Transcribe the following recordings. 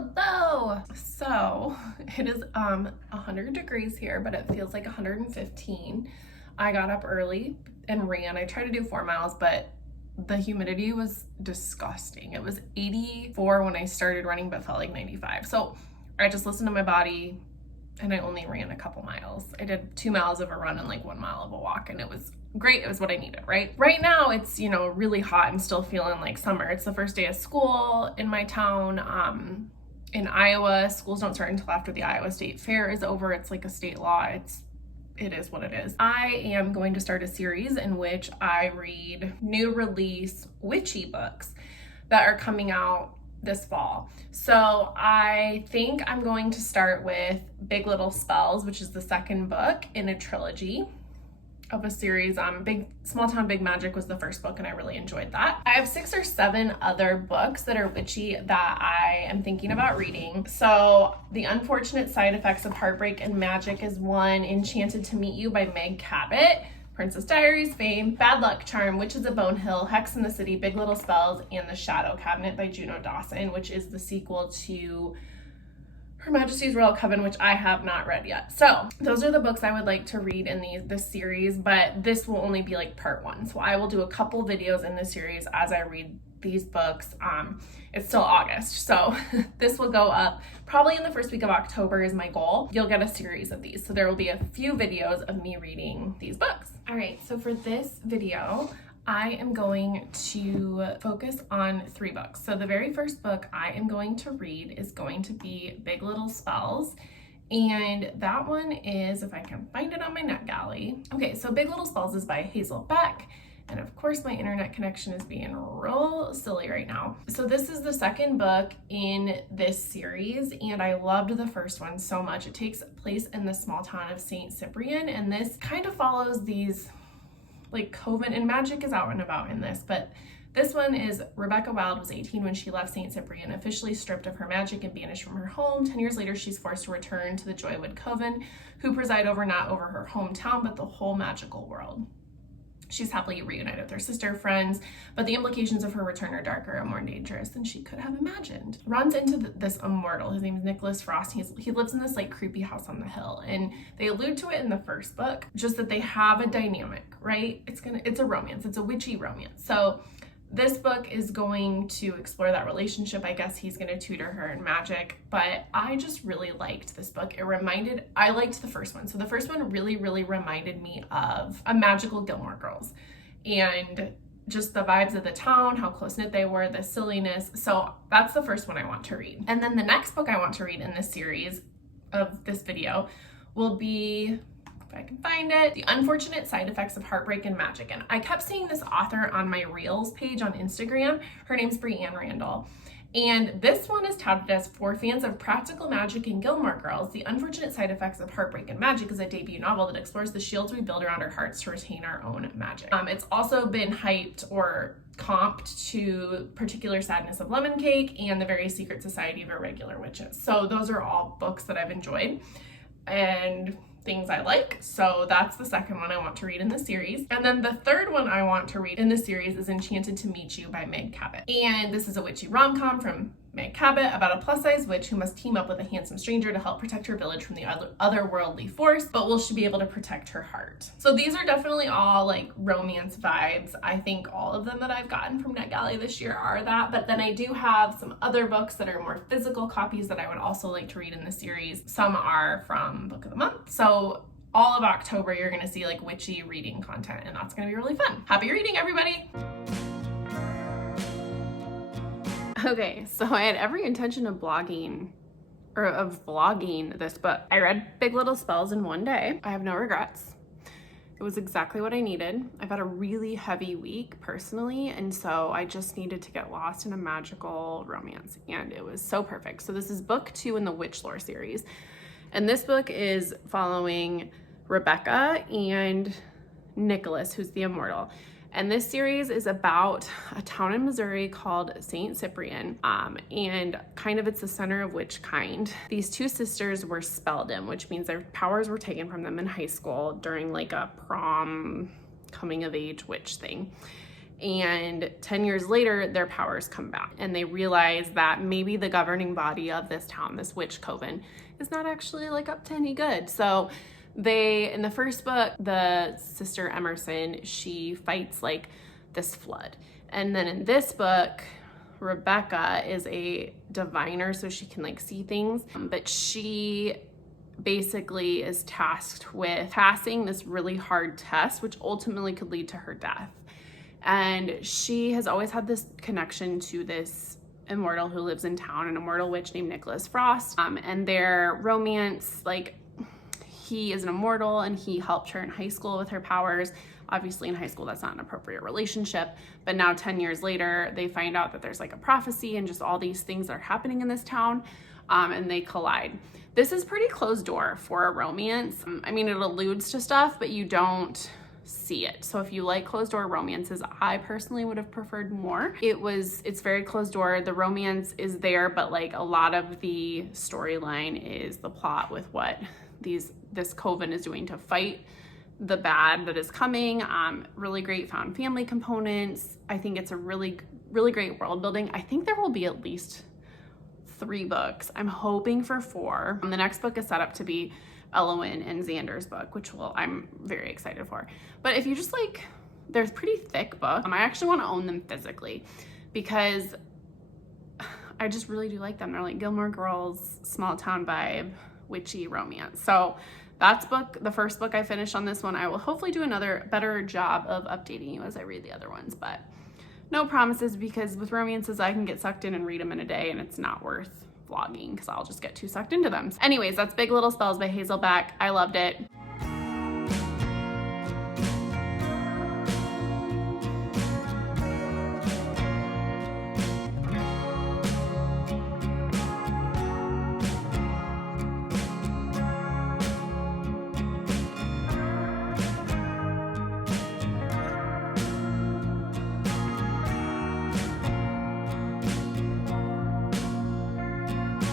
Hello! So it is 100 degrees here, but it feels like 115. I got up early and ran. I tried to do 4 miles, but the humidity was disgusting. It was 84 when I started running, but felt like 95. So I just listened to my body and I only ran a couple miles. I did 2 miles of a run and like 1 mile of a walk, and it was great. It was what I needed, right? Right now it's, really hot and still feeling like summer. It's the first day of school in my town. In Iowa, schools don't start until after the Iowa State Fair is over. It's like a state law. It is what it is. I am going to start a series in which I read new release witchy books that are coming out this fall. So I think I'm going to start with Big Little Spells, which is the second book in a trilogy of a series. Small Town Big Magic was the first book, and I really enjoyed that. I have 6 or 7 other books that are witchy that I am thinking about reading. So The Unfortunate Side Effects of Heartbreak and Magic is one. Enchanted to Meet You by Meg Cabot, Princess Diaries fame. Bad Luck Charm, Witches of Bone Hill, Hex in the City, Big Little Spells, and The Shadow Cabinet by Juno Dawson, which is the sequel to Her Majesty's Royal Coven, which I have not read yet. So those are the books I would like to read in this series, but this will only be like part 1. So I will do a couple videos in this series as I read these books. It's still August, so this will go up probably in the first week of October is my goal. You'll get a series of these. So there will be a few videos of me reading these books. All right, so for this video, I am going to focus on 3 books. So the very first book I am going to read is going to be Big Little Spells. And that one is, if I can find it on my NetGalley. Okay, so Big Little Spells is by Hazel Beck. And of course my internet connection is being real silly right now. So this is the second book in this series, and I loved the first one so much. It takes place in the small town of St. Cyprian, and this kind of follows these like coven, and magic is out and about in this, but this one is Rebecca Wild was 18 when she left St. Cyprian, officially stripped of her magic and banished from her home. 10 years later, she's forced to return to the Joywood Coven, who preside not over her hometown, but the whole magical world. She's happily reunited with her sister friends, but the implications of her return are darker and more dangerous than she could have imagined. Runs into this immortal. His name is Nicholas Frost. He lives in this like creepy house on the hill, and they allude to it in the first book, just that they have a dynamic, right? It's a romance. It's a witchy romance. So this book is going to explore that relationship. I guess he's going to tutor her in magic, but I just really liked this book. I liked the first one. So the first one really, really reminded me of a magical Gilmore Girls, and just the vibes of the town, how close-knit they were, the silliness. So that's the first one I want to read. And then the next book I want to read in this series of this video will be, if I can find it, The Unfortunate Side Effects of Heartbreak and Magic. And I kept seeing this author on my Reels page on Instagram. Her name's Brianne Randall. And this one is touted as for fans of practical magic and Gilmore Girls. The Unfortunate Side Effects of Heartbreak and Magic is a debut novel that explores the shields we build around our hearts to retain our own magic. It's also been hyped or comped to Particular Sadness of Lemon Cake and The Very Secret Society of Irregular Witches. So those are all books that I've enjoyed and things I like. So that's the second one I want to read in the series. And then the third one I want to read in the series is Enchanted to Meet You by Meg Cabot. And this is a witchy rom-com from Meg Cabot about a plus-size witch who must team up with a handsome stranger to help protect her village from the otherworldly force, but will she be able to protect her heart? So these are definitely all like romance vibes. I think all of them that I've gotten from NetGalley this year are that, but then I do have some other books that are more physical copies that I would also like to read in the series. Some are from Book of the Month. So all of October, you're gonna see like witchy reading content, and that's gonna be really fun. Happy reading, everybody! Okay, so I had every intention of vlogging this book. I read Big Little Spells in one day. I have no regrets. It was exactly what I needed. I've had a really heavy week personally, and so I just needed to get lost in a magical romance, and it was so perfect. So this is book 2 in the Witch Lore series, and this book is following Rebecca and Nicholas, who's the immortal. And this series is about a town in Missouri called St. Cyprian, and kind of it's the center of witch kind. These 2 sisters were spelldom, which means their powers were taken from them in high school during like a prom coming of age witch thing. And 10 years later, their powers come back and they realize that maybe the governing body of this town, this witch coven, is not actually like up to any good. So they, in the first book, the sister Emerson, she fights like this flood. And then in this book, Rebecca is a diviner, so she can like see things, but she basically is tasked with passing this really hard test, which ultimately could lead to her death. And she has always had this connection to this immortal who lives in town, an immortal witch named Nicholas Frost. And their romance, like, he is an immortal and he helped her in high school with her powers. Obviously in high school, that's not an appropriate relationship. But now 10 years later, they find out that there's like a prophecy and just all these things that are happening in this town, and they collide. This is pretty closed door for a romance. I mean, it alludes to stuff, but you don't see it. So if you like closed door romances, I personally would have preferred more. It's very closed door. The romance is there, but like a lot of the storyline is the plot with what this coven is doing to fight the bad that is coming. Really great found family components. I think it's a really, really great world building. I think there will be at least 3 books. I'm hoping for 4. The next book is set up to be Elowen and Xander's book, which I'm very excited for. But if you just like, they're pretty thick books. I actually want to own them physically because I just really do like them. They're like Gilmore Girls, small town vibe, witchy romance. So that's the first book I finished on this one. I will hopefully do another better job of updating you as I read the other ones, but no promises, because with romances, I can get sucked in and read them in a day and it's not worth vlogging because I'll just get too sucked into them. Anyways, that's Big Little Spells by Hazel Beck. I loved it.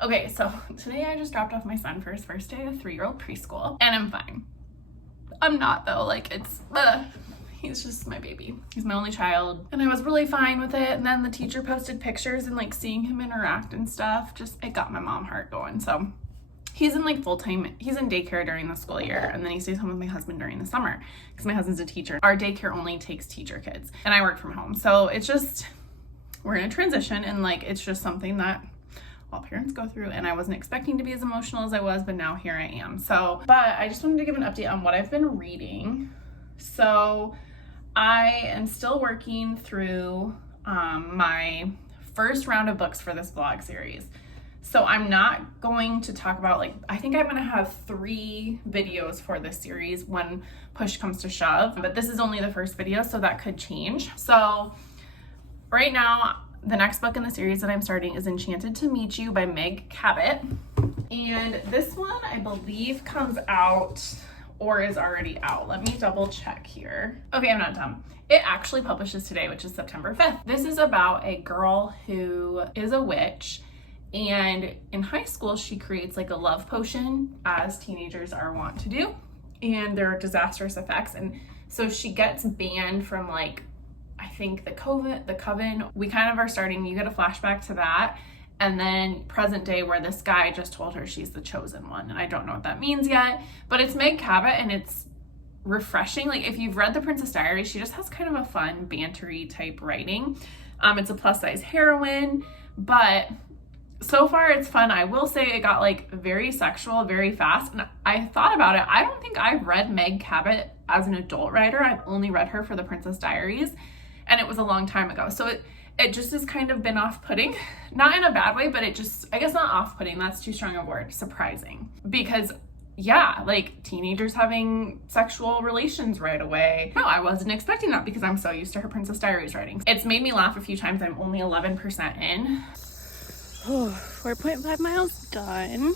Okay, so today I just dropped off my son for his first day of 3-year-old preschool, and I'm fine. I'm not though, like he's just my baby. He's my only child, and I was really fine with it. And then the teacher posted pictures and like seeing him interact and stuff, it got my mom heart going. So he's in like he's in daycare during the school year, and then he stays home with my husband during the summer because my husband's a teacher. Our daycare only takes teacher kids, and I work from home. So it's just, we're in a transition, and like, it's just something that all parents go through, and I wasn't expecting to be as emotional as I was, but now here I am. So, but I just wanted to give an update on what I've been reading. So I am still working through my first round of books for this vlog series. So I'm not going to talk about, like, I think I'm gonna have 3 videos for this series when push comes to shove, but this is only the first video, so that could change. So right now, the next book in the series that I'm starting is Enchanted to Meet You by Meg Cabot. And this one, I believe, comes out or is already out. Let me double check here. Okay, I'm not dumb. It actually publishes today, which is September 5th. This is about a girl who is a witch, and in high school, she creates like a love potion, as teenagers are wont to do, and there are disastrous effects. And so she gets banned from, like, I think the coven. We kind of are starting, you get a flashback to that, and then present day where this guy just told her she's the chosen one, and I don't know what that means yet, but it's Meg Cabot and it's refreshing. Like, if you've read The Princess Diaries, she just has kind of a fun bantery type writing. It's a plus size heroine, but so far it's fun. I will say it got like very sexual very fast, and I thought about it. I don't think I've read Meg Cabot as an adult writer. I've only read her for The Princess Diaries, and it was a long time ago. So it just has kind of been off-putting, not in a bad way, but it just, I guess not off-putting, that's too strong a word, surprising. Because yeah, like teenagers having sexual relations right away. No, I wasn't expecting that because I'm so used to her Princess Diaries writing. It's made me laugh a few times. I'm only 11% in. Oh, 4.5 miles done.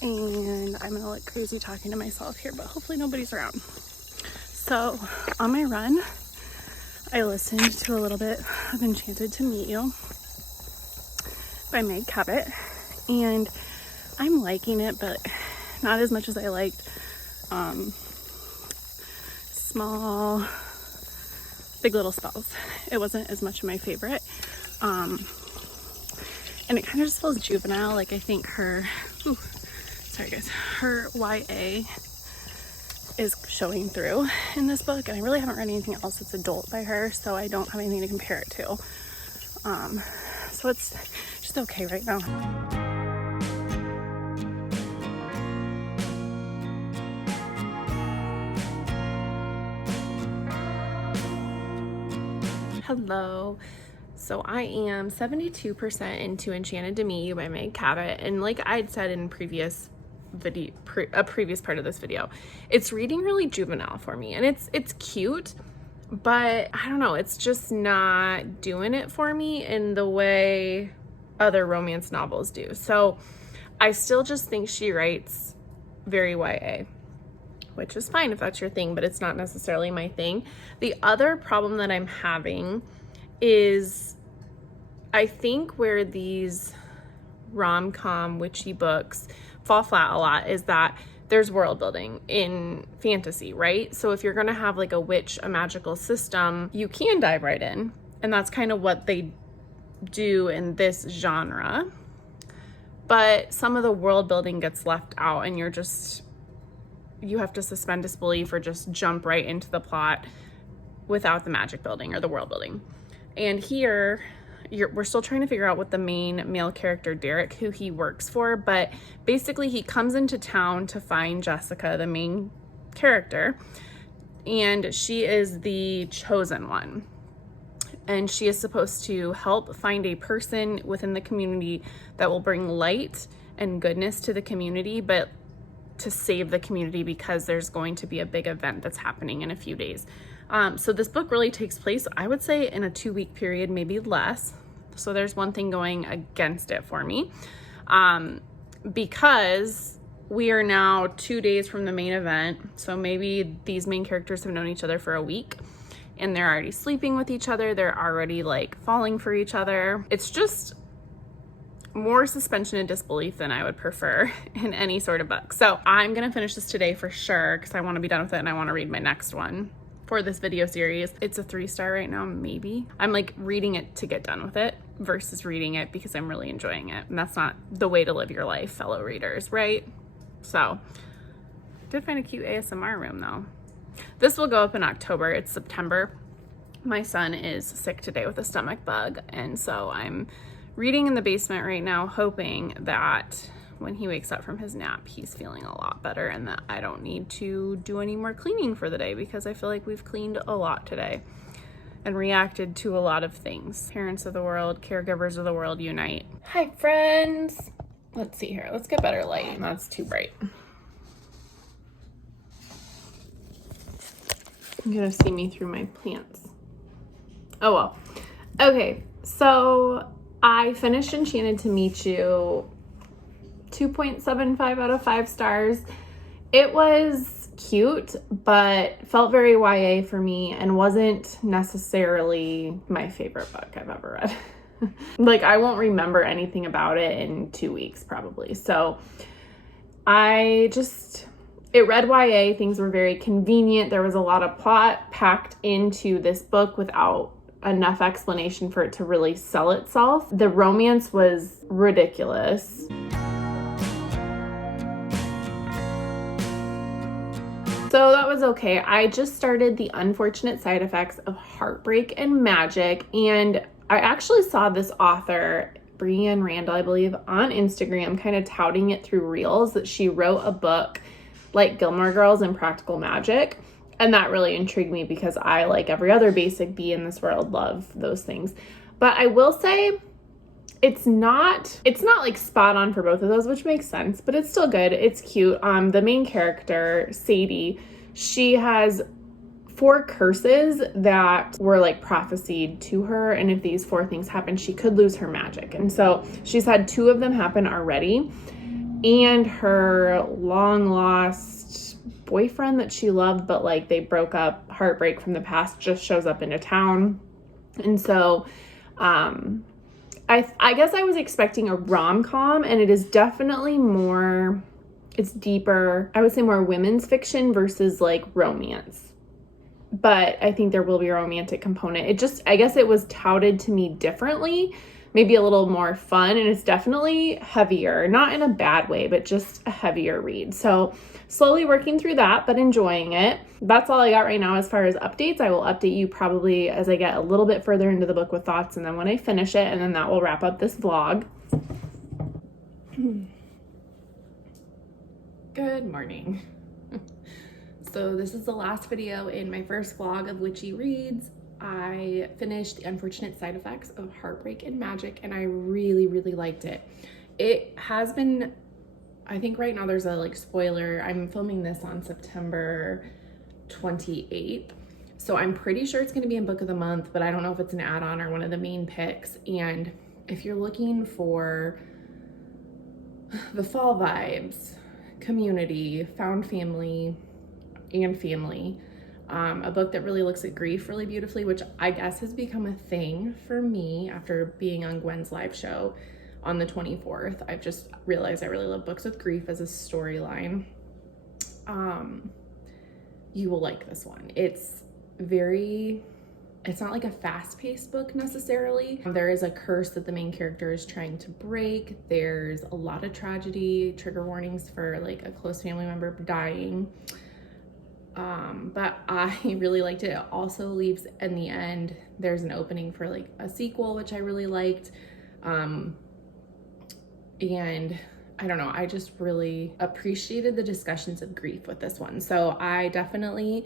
And I'm gonna look crazy talking to myself here, but hopefully nobody's around. So on my run, I listened to a little bit of Enchanted to Meet You by Meg Cabot, and I'm liking it, but not as much as I liked Small Big Little Spells. It wasn't as much of my favorite. And it kind of just feels juvenile. Like I think her, sorry guys, her YA is showing through in this book, and I really haven't read anything else that's adult by her, so I don't have anything to compare it to. So it's just okay right now. Hello. So I am 72% into Enchanted to Meet You by Meg Cabot, and like I'd said in a previous part of this video, it's reading really juvenile for me, and it's cute, but I don't know, it's just not doing it for me in the way other romance novels do. So I still just think she writes very YA, which is fine if that's your thing, but it's not necessarily my thing. The other problem that I'm having is I think where these rom-com witchy books fall flat a lot is that there's world building in fantasy, right? So if you're gonna have like a witch, a magical system, you can dive right in. And that's kind of what they do in this genre. But some of the world building gets left out, and you have to suspend disbelief or just jump right into the plot without the magic building or the world building. And here, we're still trying to figure out what the main male character, Derek, who he works for, but basically he comes into town to find Jessica, the main character, and she is the chosen one. And she is supposed to help find a person within the community that will bring light and goodness to the community, but to save the community because there's going to be a big event that's happening in a few days. So this book really takes place, I would say, in a 2-week period, maybe less. So there's one thing going against it for me, because we are now 2 days from the main event. So maybe these main characters have known each other for a week and they're already sleeping with each other. They're already like falling for each other. It's just more suspension of disbelief than I would prefer in any sort of book. So I'm gonna finish this today for sure because I want to be done with it and I want to read my next one for this video series. It's a 3-star right now, maybe. I'm like reading it to get done with it versus reading it because I'm really enjoying it. And that's not the way to live your life, fellow readers, right? So, did find a cute ASMR room though. This will go up in October. It's September. My son is sick today with a stomach bug, and so I'm reading in the basement right now, hoping that when he wakes up from his nap, he's feeling a lot better and that I don't need to do any more cleaning for the day because I feel like we've cleaned a lot today and reacted to a lot of things. Parents of the world, caregivers of the world, unite. Hi, friends. Let's see here. Let's get better lighting. That's too bright. You're gonna see me through my plants. Oh well. Okay, so I finished Enchanted to Meet You. 2.75 out of 5 stars. It was cute, but felt very YA for me and wasn't necessarily my favorite book I've ever read. Like, I won't remember anything about it in 2 weeks probably. So it read YA. Things were very convenient. There was a lot of plot packed into this book without enough explanation for it to really sell itself. The romance was ridiculous. So that was okay. I just started The Unfortunate Side Effects of Heartbreak and Magic, and I actually saw this author, Brienne Randall, I believe, on Instagram kind of touting it through Reels that she wrote a book like Gilmore Girls and Practical Magic, and that really intrigued me because I, like every other basic bee in this world, love those things. But I will say it's not like spot on for both of those, which makes sense, but it's still good. It's cute. The main character, Sadie, she has 4 curses that were like prophesied to her, and if these 4 things happen, she could lose her magic. And so she's had 2 of them happen already, and her long lost boyfriend that she loved, but like they broke up, heartbreak from the past, just shows up into town. And so I guess I was expecting a rom-com, and it is definitely more, it's deeper. I would say more women's fiction versus like romance. but I think there will be a romantic component. It just, I guess it was touted to me differently, maybe a little more fun, and it's definitely heavier, not in a bad way, but just a heavier read. So slowly working through that, but enjoying it. That's all I got right now as far as updates. I will update you probably as I get a little bit further into the book with thoughts, and then when I finish it, and then that will wrap up this vlog. Good morning. So this is the last video in my first vlog of Witchy Reads. I finished The Unfortunate Side Effects of Heartbreak and Magic, and I really, really liked it. It has been, I think right now there's a like spoiler. I'm filming this on September 28th. So I'm pretty sure it's gonna be in Book of the Month, but I don't know if it's an add-on or one of the main picks. And if you're looking for the fall vibes, community, found family, and family, a book that really looks at grief really beautifully, which I guess has become a thing for me after being on Gwen's live show on the 24th. I've just realized I really love books with grief as a storyline. You will like this one. It's not like a fast-paced book necessarily. There is a curse that the main character is trying to break. There's a lot of tragedy, trigger warnings for like a close family member dying. But I really liked it. It also leaves in the end, there's an opening for like a sequel, which I really liked. And I don't know, I just really appreciated the discussions of grief with this one. So I definitely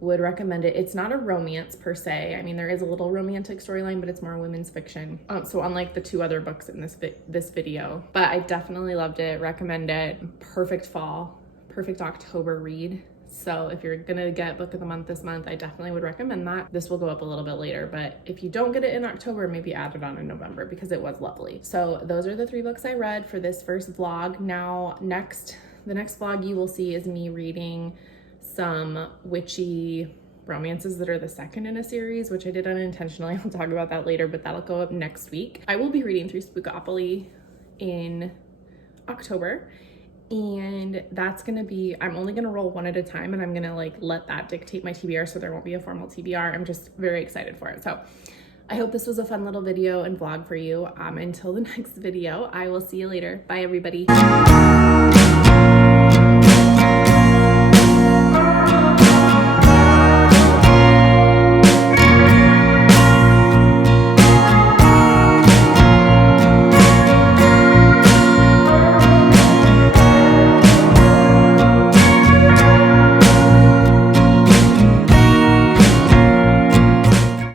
would recommend it. It's not a romance per se. I mean, there is a little romantic storyline, but it's more women's fiction. So unlike the two other books in this video, but I definitely loved it, recommend it. Perfect fall, perfect October read. So if you're gonna get Book of the Month this month, I definitely would recommend that. This will go up a little bit later, but if you don't get it in October, maybe add it on in November because it was lovely. So those are the 3 books I read for this first vlog. Now, the next vlog you will see is me reading some witchy romances that are the second in a series, which I did unintentionally. I'll talk about that later, but that'll go up next week. I will be reading through Spookopoly in October. And that's gonna be, I'm only gonna roll one at a time, and I'm gonna like let that dictate my TBR, so there won't be a formal TBR. I'm just very excited for it. So I hope this was a fun little video and vlog for you. Until the next video, I will see you later. Bye everybody.